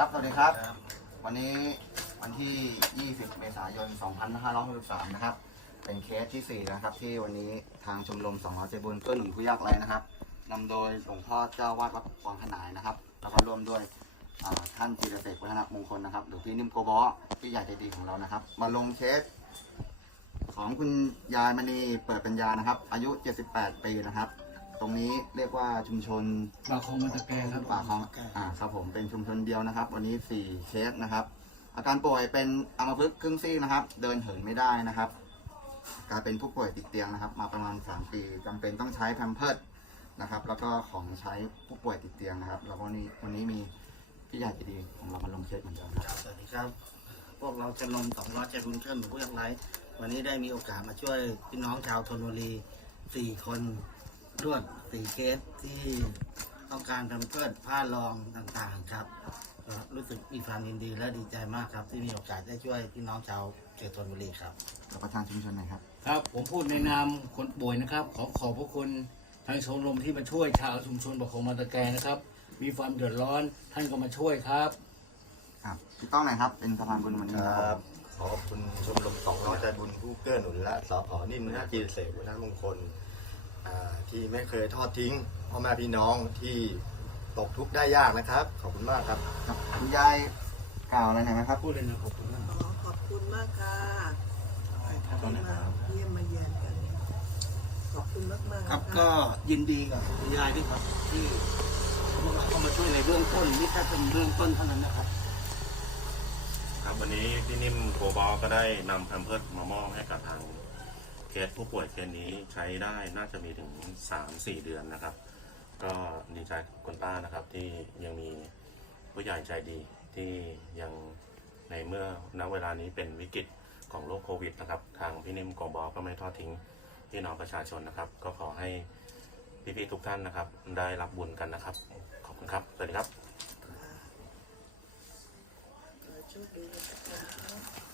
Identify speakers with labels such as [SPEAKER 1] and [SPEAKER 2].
[SPEAKER 1] ครับ สวัสดีครับ วันนี้วันที่ 20 เมษายน 2563 นะครับ เป็นเคสที่ 4 นะครับ ที่วันนี้ทางชมรม200ใจบุญเพื่อหนุนผู้ยากไร้นะครับนำโดยหลวงพ่อเจ้าวาดวัดวังขนายนะครับ แล้วก็ร่วมด้วยท่านจีรเสกวัฒนมงคลนะครับ หรือพี่นิ่มโกบอที่ใหญ่ใจดีของเรานะครับ มาลงเคสของคุณยายมณีเปิดปัญญานะครับ อายุ 78 ปีนะครับ ตรงนี้เรียกว่าชุมชน
[SPEAKER 2] ปากคลองมันตะแกรงครับ
[SPEAKER 1] ป่าของอ่าครับผมเป็นชุมชนเดียวนะครับ วันนี้สี่เคสนะครับ อาการป่วยเป็นอัมพฤกษ์ครึ่งซีกนะครับ เดินเหินไม่ได้นะครับ กลายเป็นผู้ป่วยติดเตียงนะครับ มาประมาณ3ปีจำเป็นต้องใช้แพมเพิร์ดนะครับ แล้วก็ของใช้ผู้ป่วยติดเตียงนะครับ แล้ววันนี้วันนี้มีพี่ใหญ่ใจดีของเรามาลงเคสเหมือนเดิมครับ
[SPEAKER 3] สวัสดีครับ พวกเราจะนมสองร้อยใจบุญเชื่อมหนูผู้ยากไร้วันนี้ได้มีโอกาสมาช่วยพี่น้องชาวธนบุรีสี่คน รวดสี่เคสที่ต้องการทำเพื่อผ้ารองต่างๆครับก็รู้สึกมีความยินดีและดีใจมากครับ ที่มีโอกาสได้ช่วยพี่น้องชาวเขตธนบุรีครับ
[SPEAKER 1] กับประธานชุมชนหน่อยครับ
[SPEAKER 2] ครับ ผมพูดในนามคนป่วยนะครับ ขอขอบพระคุณทางชมรมที่มาช่วยชาวชุมชนปากคลองมันตะแกรงนะครับ มีความเดือดร้อนท่านก็มาช่วยครับ
[SPEAKER 1] ครับพี่ต้องหน่อยครับ เป็นสะพานบุญวันนี้
[SPEAKER 4] ค
[SPEAKER 1] นะค
[SPEAKER 4] รั
[SPEAKER 1] รั
[SPEAKER 4] บบขอบคุณชมรมสองร้อยใจบุญผู้เกื้อหนุนและสอขอนิ่มนาจีรเสกวุฒมงคลอ่า ที่ไม่เคยทอดทิ้งพ่อแม่พี่น้องที่ตกทุกข์ได้ยากนะครับ ขอบคุณมากครับ
[SPEAKER 1] ครับคุณยายกล่าวอะไรหน่อยไหมครับ
[SPEAKER 2] พูดเลยนะขอบคุณมาก
[SPEAKER 5] ขอขอบคุณมากค่ะที่มาเยี่ยมมาเยียนกัน ขอบคุณมากมากๆ
[SPEAKER 3] ครับ
[SPEAKER 5] นะะ
[SPEAKER 3] ก็ยินดีกับคุณยายด้วยครับ ที่พวกเราเข้ามาช่วยในเบื้องต้นนี่แค่เป็นเบื้องต้นเท่านั้นนะครับ
[SPEAKER 6] ครับวันนี้พี่นิ่มโกบอลก็ได้นำแพมเพิร์สมามอบให้กับทาง เคสผู้ป่วยเคสนี้ใช้ได้น่าจะมีถึง 3-4 เดือนนะครับ ก็ดีใจกับคุณป้านะครับที่ยังมีผู้ใหญ่ใจดีที่ยังในเมื่อณเวลานี้เป็นวิกฤตของโรคโควิดนะครับ ทางพี่นิ่มโกบอลก็ไม่ทอดทิ้งพี่น้องประชาชนนะครับ ก็ขอให้พี่ๆทุกท่านนะครับ ได้รับบุญกันนะครับ ขอบคุณครับ สวัสดีครับ
[SPEAKER 5] ขอ